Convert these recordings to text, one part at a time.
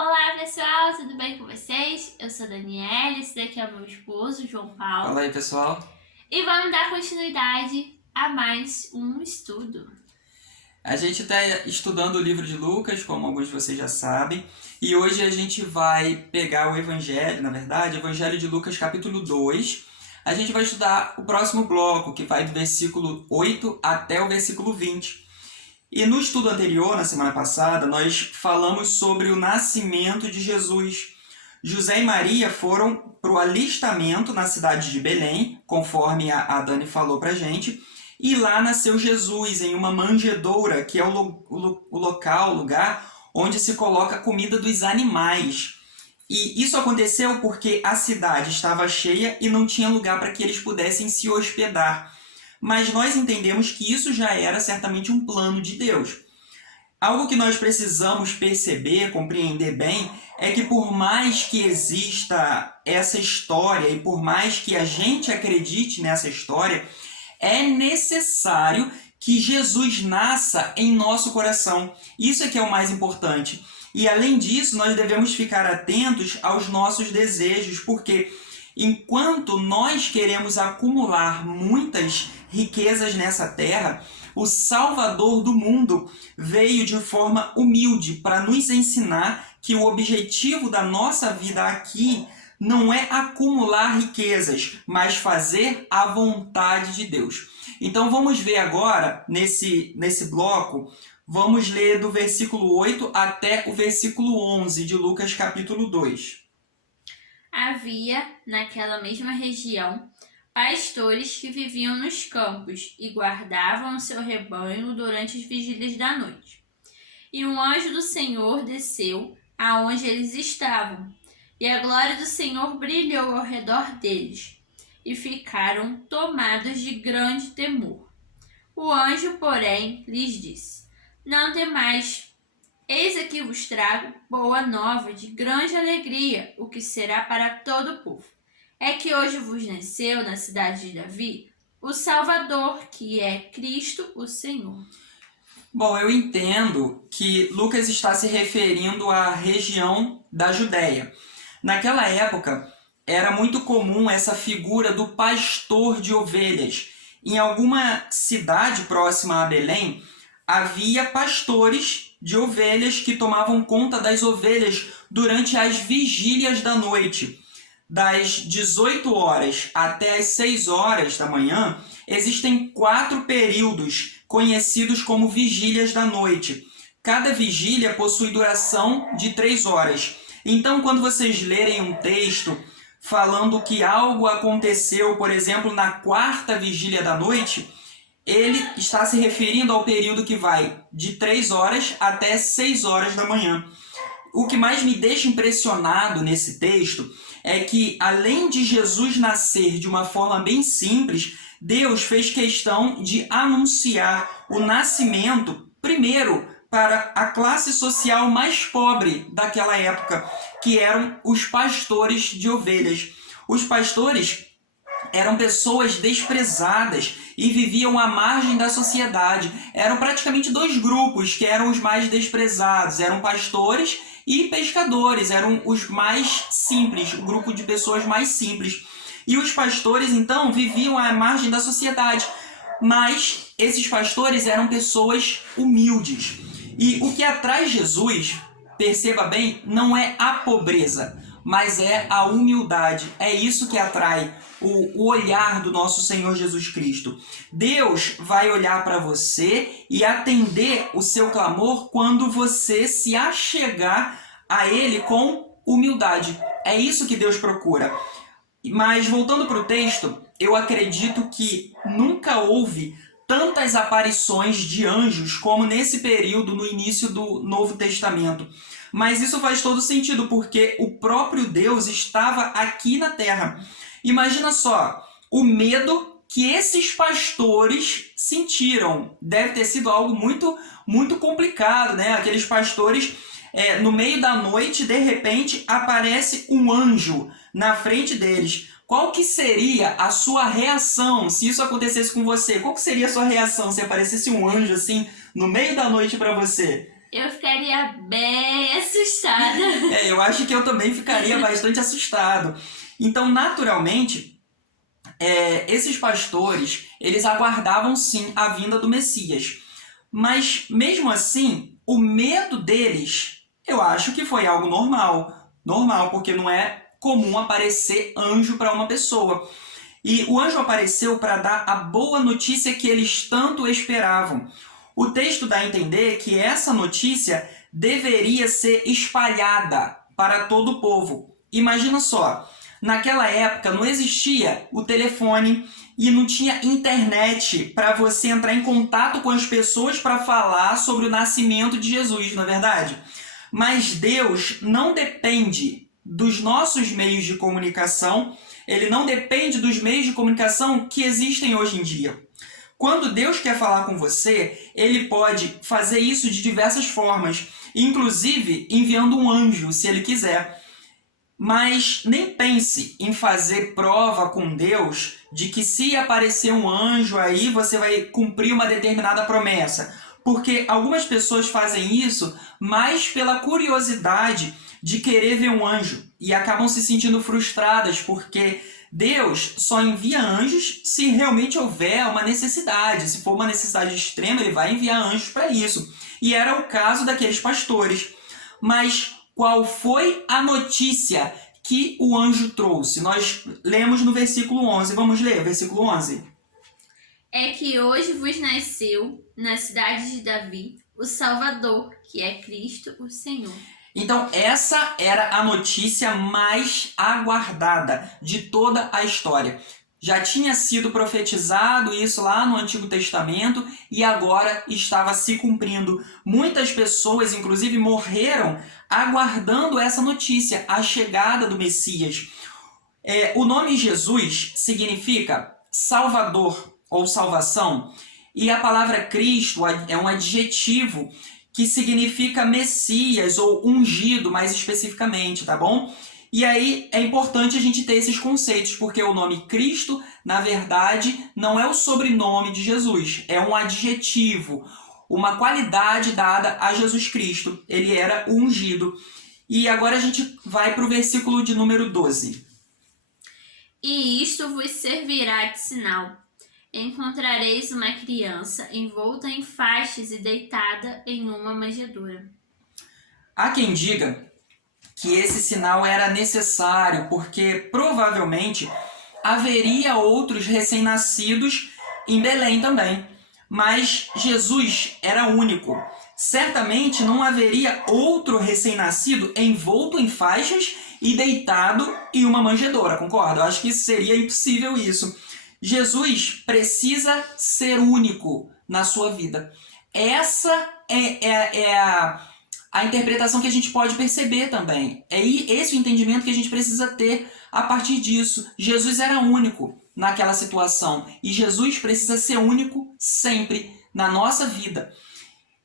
Olá pessoal, tudo bem com vocês? Eu sou a Daniela, esse daqui é o meu esposo, João Paulo. Fala aí, pessoal. E vamos dar continuidade a mais um estudo. A gente está estudando o livro de Lucas, como alguns de vocês já sabem, e hoje a gente vai pegar o Evangelho, o Evangelho de Lucas capítulo 2. A gente vai estudar o próximo bloco, que vai do versículo 8 até o versículo 20. E no estudo anterior, na semana passada, nós falamos sobre o nascimento de Jesus. José e Maria foram para o alistamento na cidade de Belém, conforme a Dani falou para a gente, e lá nasceu Jesus, em uma manjedoura, que é o lugar onde se coloca a comida dos animais. E isso aconteceu porque a cidade estava cheia e não tinha lugar para que eles pudessem se hospedar. Mas nós entendemos que isso já era certamente um plano de Deus. Algo que nós precisamos perceber, compreender bem, é que por mais que exista essa história e por mais que a gente acredite nessa história, é necessário que Jesus nasça em nosso coração. Isso é que é o mais importante. E além disso, nós devemos ficar atentos aos nossos desejos, porque enquanto nós queremos acumular muitas riquezas nessa terra, o Salvador do mundo veio de forma humilde para nos ensinar que o objetivo da nossa vida aqui não é acumular riquezas, mas fazer a vontade de Deus. Então vamos ver agora, nesse bloco, vamos ler do versículo 8 até o versículo 11 de Lucas capítulo 2. Havia, naquela mesma região, pastores que viviam nos campos e guardavam o seu rebanho durante as vigílias da noite. E um anjo do Senhor desceu aonde eles estavam, e a glória do Senhor brilhou ao redor deles, e ficaram tomados de grande temor. O anjo, porém, lhes disse: Não temais, eis aqui vos trago boa nova de grande alegria, o que será para todo o povo. É que hoje vos nasceu na cidade de Davi o Salvador, que é Cristo o Senhor. Bom, eu entendo que Lucas está se referindo à região da Judéia. Naquela época, era muito comum essa figura do pastor de ovelhas. Em alguma cidade próxima a Belém, havia pastores de ovelhas que tomavam conta das ovelhas durante as vigílias da noite. Das 18 horas até as 6 horas da manhã, existem 4 períodos conhecidos como vigílias da noite. Cada vigília possui duração de 3 horas. Então, quando vocês lerem um texto falando que algo aconteceu, por exemplo, na 4ª vigília da noite, ele está se referindo ao período que vai de 3 horas até 6 horas da manhã. O que mais me deixa impressionado nesse texto é que, além de Jesus nascer de uma forma bem simples, Deus fez questão de anunciar o nascimento, primeiro, para a classe social mais pobre daquela época, que eram os pastores de ovelhas. Os pastores eram pessoas desprezadas e viviam à margem da sociedade. Eram praticamente 2 grupos que eram os mais desprezados. Eram pastores e pescadores, eram os mais simples, o grupo de pessoas mais simples. E os pastores, então, viviam à margem da sociedade. Mas esses pastores eram pessoas humildes. E o que atrai Jesus, perceba bem, não é a pobreza, mas é a humildade. É isso que atrai o olhar do nosso Senhor Jesus Cristo. Deus vai olhar para você e atender o seu clamor quando você se achegar a Ele com humildade. É isso que Deus procura. Mas voltando para o texto, eu acredito que nunca houve tantas aparições de anjos como nesse período no início do Novo Testamento. Mas isso faz todo sentido, porque o próprio Deus estava aqui na Terra. Imagina só, o medo que esses pastores sentiram. Deve ter sido algo muito, muito complicado, né? Aqueles pastores, no meio da noite, de repente, aparece um anjo na frente deles. Qual que seria a sua reação se isso acontecesse com você? Qual que seria a sua reação se aparecesse um anjo assim no meio da noite para você? Eu ficaria ficaria bem assustada. Eu acho que eu também ficaria bastante assustado. Então, naturalmente, esses pastores, eles aguardavam sim a vinda do Messias. Mas, mesmo assim, o medo deles, eu acho que foi algo normal. Normal, porque não é comum aparecer anjo para uma pessoa. E o anjo apareceu para dar a boa notícia que eles tanto esperavam. O texto dá a entender que essa notícia deveria ser espalhada para todo o povo. Imagina só, naquela época não existia o telefone e não tinha internet para você entrar em contato com as pessoas para falar sobre o nascimento de Jesus, não é verdade? Mas Deus não depende dos nossos meios de comunicação, ele não depende dos meios de comunicação que existem hoje em dia. Quando Deus quer falar com você, ele pode fazer isso de diversas formas, inclusive enviando um anjo, se ele quiser. Mas nem pense em fazer prova com Deus de que se aparecer um anjo aí você vai cumprir uma determinada promessa. Porque algumas pessoas fazem isso mais pela curiosidade de querer ver um anjo e acabam se sentindo frustradas porque Deus só envia anjos se realmente houver uma necessidade. Se for uma necessidade extrema, ele vai enviar anjos para isso. E era o caso daqueles pastores. Mas qual foi a notícia que o anjo trouxe? Nós lemos no versículo 11. Vamos ler o versículo 11? É que hoje vos nasceu, na cidade de Davi, o Salvador, que é Cristo, o Senhor. Então, essa era a notícia mais aguardada de toda a história. Já tinha sido profetizado isso lá no Antigo Testamento e agora estava se cumprindo. Muitas pessoas, inclusive, morreram aguardando essa notícia, a chegada do Messias. O nome Jesus significa Salvador ou salvação, e a palavra Cristo é um adjetivo que significa Messias ou ungido, mais especificamente, tá bom? E aí é importante a gente ter esses conceitos, porque o nome Cristo, na verdade, não é o sobrenome de Jesus, é um adjetivo, uma qualidade dada a Jesus Cristo. Ele era o ungido. E agora a gente vai para o versículo de número 12. E isto vos servirá de sinal. Encontrareis uma criança envolta em faixas e deitada em uma manjedoura. Há quem diga que esse sinal era necessário, porque provavelmente haveria outros recém-nascidos em Belém também. Mas Jesus era único. Certamente não haveria outro recém-nascido envolto em faixas e deitado em uma manjedoura, concorda? Eu acho que seria impossível isso. Jesus precisa ser único na sua vida. Essa é a interpretação que a gente pode perceber também. É esse o entendimento que a gente precisa ter a partir disso. Jesus era único naquela situação e Jesus precisa ser único sempre na nossa vida.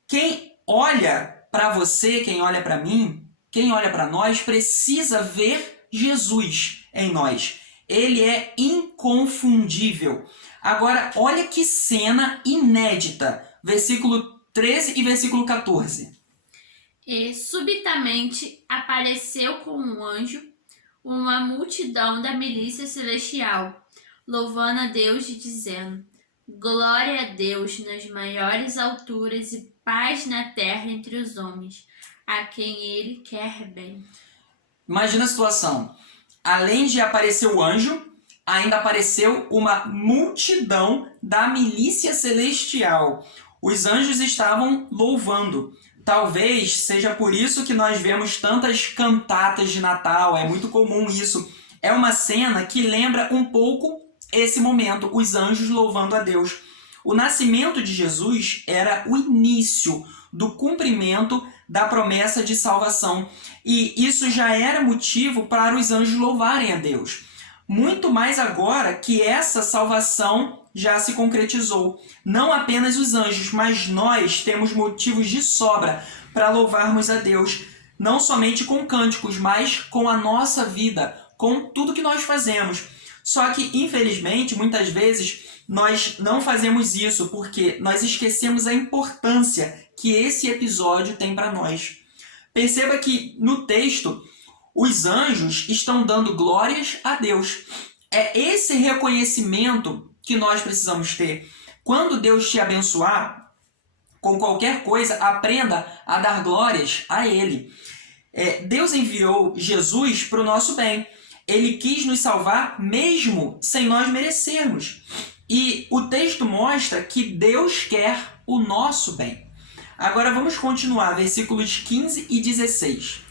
Quem olha para você, quem olha para mim, quem olha para nós, precisa ver Jesus em nós. Ele é inconfundível. Agora, olha que cena inédita. Versículo 13 e versículo 14. E subitamente apareceu com um anjo uma multidão da milícia celestial, louvando a Deus e dizendo: Glória a Deus nas maiores alturas e paz na terra entre os homens, a quem Ele quer bem. Imagina a situação. Além de aparecer o anjo, ainda apareceu uma multidão da milícia celestial. Os anjos estavam louvando. Talvez seja por isso que nós vemos tantas cantatas de Natal. É muito comum isso. É uma cena que lembra um pouco esse momento, os anjos louvando a Deus. O nascimento de Jesus era o início do cumprimento da promessa de salvação. E isso já era motivo para os anjos louvarem a Deus. Muito mais agora que essa salvação já se concretizou. Não apenas os anjos, mas nós temos motivos de sobra para louvarmos a Deus. Não somente com cânticos, mas com a nossa vida, com tudo que nós fazemos. Só que, infelizmente, muitas vezes nós não fazemos isso porque nós esquecemos a importância que esse episódio tem para nós. Perceba que no texto, os anjos estão dando glórias a Deus. É esse reconhecimento que nós precisamos ter. Quando Deus te abençoar com qualquer coisa, aprenda a dar glórias a Ele. Deus enviou Jesus para o nosso bem. Ele quis nos salvar mesmo sem nós merecermos. E o texto mostra que Deus quer o nosso bem. Agora vamos continuar, versículos 15 e 16.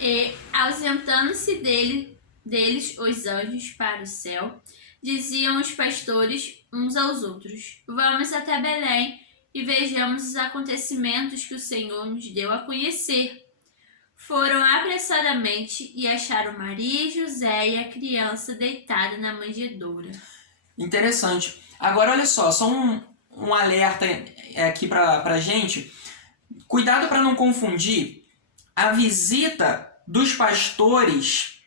E, ausentando-se deles os anjos para o céu, diziam os pastores uns aos outros: Vamos até Belém e vejamos os acontecimentos que o Senhor nos deu a conhecer. Foram apressadamente e acharam Maria e José e a criança deitada na manjedoura. Interessante. Agora olha só um alerta aqui pra gente. Cuidado para não confundir a visita dos pastores,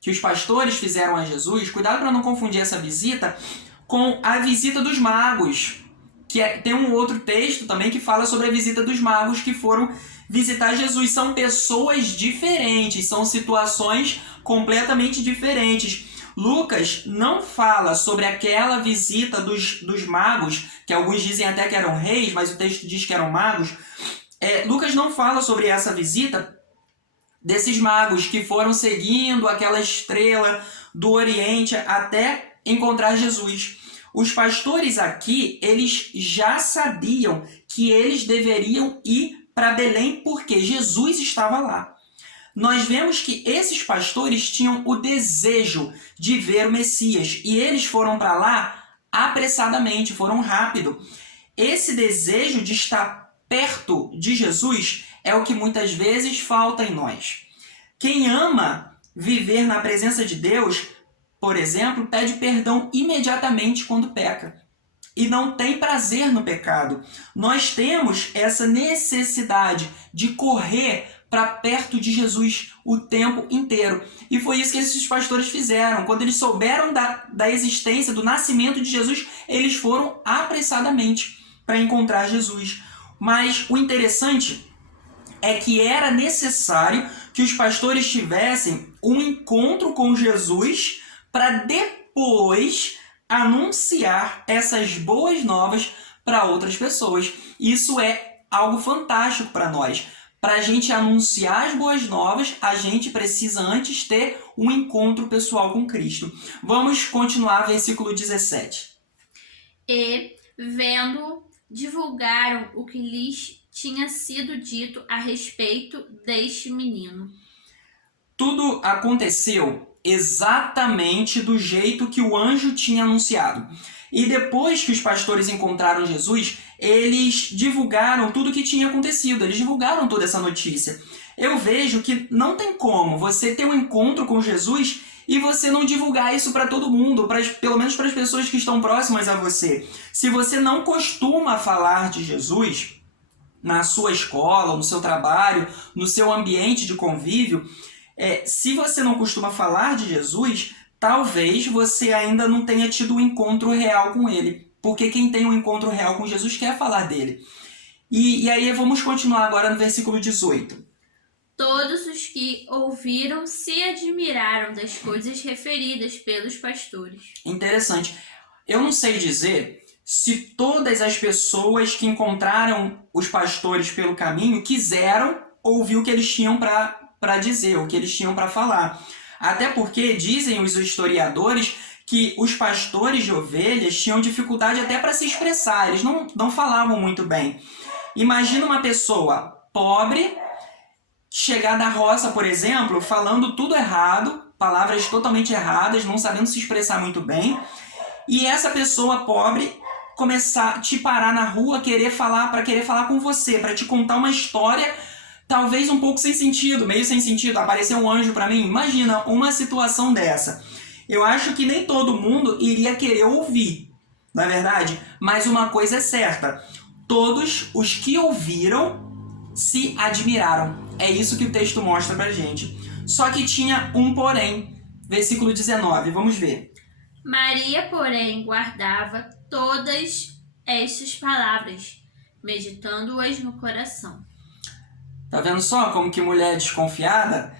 que os pastores fizeram a Jesus, cuidado para não confundir essa visita com a visita dos magos. Tem um outro texto também que fala sobre a visita dos magos que foram visitar Jesus. São pessoas diferentes, são situações completamente diferentes. Lucas não fala sobre aquela visita dos magos, que alguns dizem até que eram reis, mas o texto diz que eram magos. Lucas não fala sobre essa visita desses magos que foram seguindo aquela estrela do Oriente até encontrar Jesus. Os pastores aqui, eles já sabiam que eles deveriam ir para Belém porque Jesus estava lá. Nós vemos que esses pastores tinham o desejo de ver o Messias e eles foram para lá apressadamente, foram rápido. Esse desejo de estar perto de Jesus é o que muitas vezes falta em nós. Quem ama viver na presença de Deus, por exemplo, pede perdão imediatamente quando peca. E não tem prazer no pecado. Nós temos essa necessidade de correr para perto de Jesus o tempo inteiro. E foi isso que esses pastores fizeram. Quando eles souberam da existência, do nascimento de Jesus, eles foram apressadamente para encontrar Jesus. Mas o interessante é que era necessário que os pastores tivessem um encontro com Jesus para depois anunciar essas boas novas para outras pessoas. Isso é algo fantástico para nós. Para a gente anunciar as boas novas, a gente precisa antes ter um encontro pessoal com Cristo. Vamos continuar, versículo 17. E, vendo, divulgaram o que lhes tinha sido dito a respeito deste menino. Tudo aconteceu exatamente do jeito que o anjo tinha anunciado. E depois que os pastores encontraram Jesus, eles divulgaram tudo o que tinha acontecido, eles divulgaram toda essa notícia. Eu vejo que não tem como você ter um encontro com Jesus e você não divulgar isso para todo mundo, pelo menos para as pessoas que estão próximas a você. Se você não costuma falar de Jesus na sua escola, no seu trabalho, no seu ambiente de convívio, se você não costuma falar de Jesus, talvez você ainda não tenha tido um encontro real com ele. Porque quem tem um encontro real com Jesus quer falar dele. E aí vamos continuar agora no versículo 18. Todos os que ouviram se admiraram das coisas referidas pelos pastores. Interessante. Eu não sei dizer se todas as pessoas que encontraram os pastores pelo caminho quiseram ouvir o que eles tinham para dizer, o que eles tinham para falar. Até porque dizem os historiadores que os pastores de ovelhas tinham dificuldade até para se expressar, eles não falavam muito bem. Imagina uma pessoa pobre chegar da roça, por exemplo, falando tudo errado, palavras totalmente erradas, não sabendo se expressar muito bem, e essa pessoa pobre começar a te parar na rua, querer falar com você, para te contar uma história talvez um pouco sem sentido, meio sem sentido, apareceu um anjo para mim. Imagina uma situação dessa. Eu acho que nem todo mundo iria querer ouvir, não é verdade? Mas uma coisa é certa, todos os que ouviram se admiraram. É isso que o texto mostra pra gente. Só que tinha um porém. Versículo 19, vamos ver. Maria, porém, guardava todas estas palavras, meditando-as no coração. Tá vendo só como que mulher é desconfiada?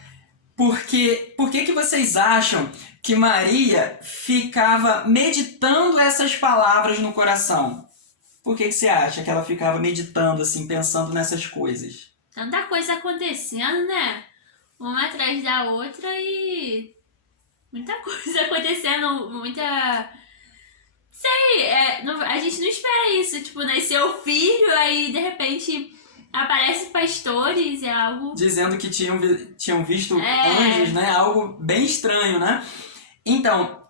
Por que vocês acham que Maria ficava meditando essas palavras no coração? Por que você acha que ela ficava meditando, assim, pensando nessas coisas? Tanta coisa acontecendo, né? Uma atrás da outra e muita coisa acontecendo, muita... Sei, a gente não espera isso. Tipo, nasceu o filho, aí de repente aparecem pastores, é algo... Dizendo que tinham visto anjos, né? Algo bem estranho, né? Então,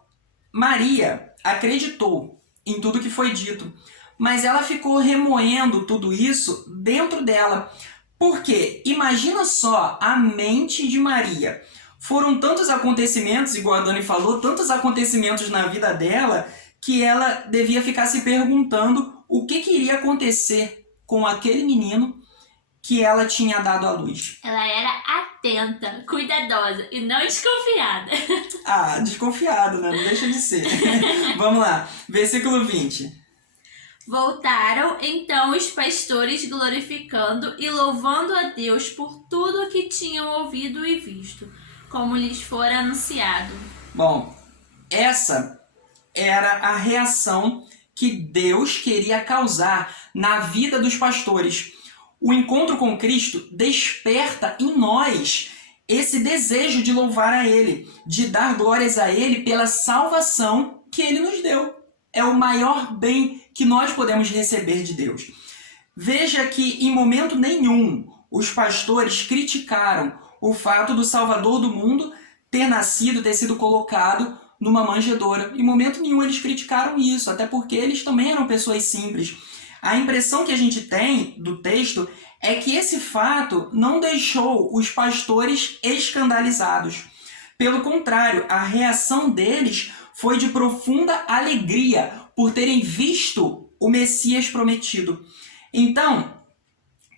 Maria acreditou em tudo que foi dito, mas ela ficou remoendo tudo isso dentro dela. Porque imagina só a mente de Maria. Foram tantos acontecimentos, igual a Dani falou, tantos acontecimentos na vida dela, que ela devia ficar se perguntando o que iria acontecer com aquele menino que ela tinha dado à luz. Ela era atenta, cuidadosa e não desconfiada. Ah, desconfiado, né? Não deixa de ser. Vamos lá, versículo 20. Voltaram então os pastores glorificando e louvando a Deus por tudo o que tinham ouvido e visto, como lhes fora anunciado. Bom, essa era a reação que Deus queria causar na vida dos pastores. O encontro com Cristo desperta em nós esse desejo de louvar a Ele, de dar glórias a Ele pela salvação que Ele nos deu. É o maior bem que nós podemos receber de Deus. Veja que em momento nenhum os pastores criticaram o fato do Salvador do mundo ter nascido, ter sido colocado numa manjedoura. Em momento nenhum eles criticaram isso, até porque eles também eram pessoas simples. A impressão que a gente tem do texto é que esse fato não deixou os pastores escandalizados. Pelo contrário, a reação deles foi de profunda alegria por terem visto o Messias prometido. Então,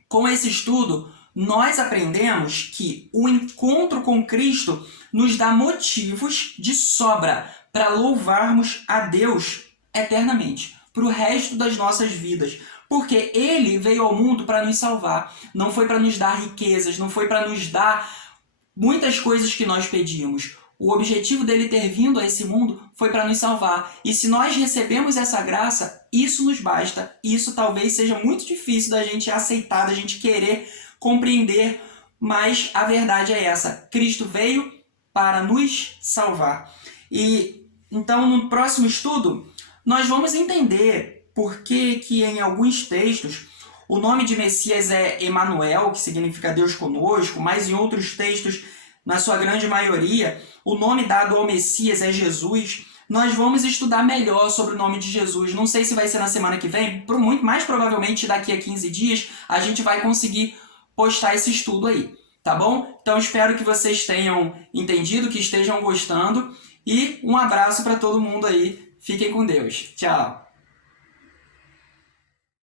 com esse estudo, nós aprendemos que o encontro com Cristo nos dá motivos de sobra para louvarmos a Deus eternamente, para o resto das nossas vidas. Porque Ele veio ao mundo para nos salvar. Não foi para nos dar riquezas, não foi para nos dar muitas coisas que nós pedimos. O objetivo dele ter vindo a esse mundo foi para nos salvar. E se nós recebemos essa graça, isso nos basta. Isso talvez seja muito difícil da gente aceitar, da gente querer compreender, mas a verdade é essa. Cristo veio para nos salvar. E então, no próximo estudo, nós vamos entender por que em alguns textos o nome de Messias é Emanuel, que significa Deus conosco, mas em outros textos, na sua grande maioria, o nome dado ao Messias é Jesus. Nós vamos estudar melhor sobre o nome de Jesus. Não sei se vai ser na semana que vem, muito mais provavelmente daqui a 15 dias a gente vai conseguir postar esse estudo aí, tá bom? Então espero que vocês tenham entendido, que estejam gostando e um abraço para todo mundo aí. Fiquem com Deus. Tchau!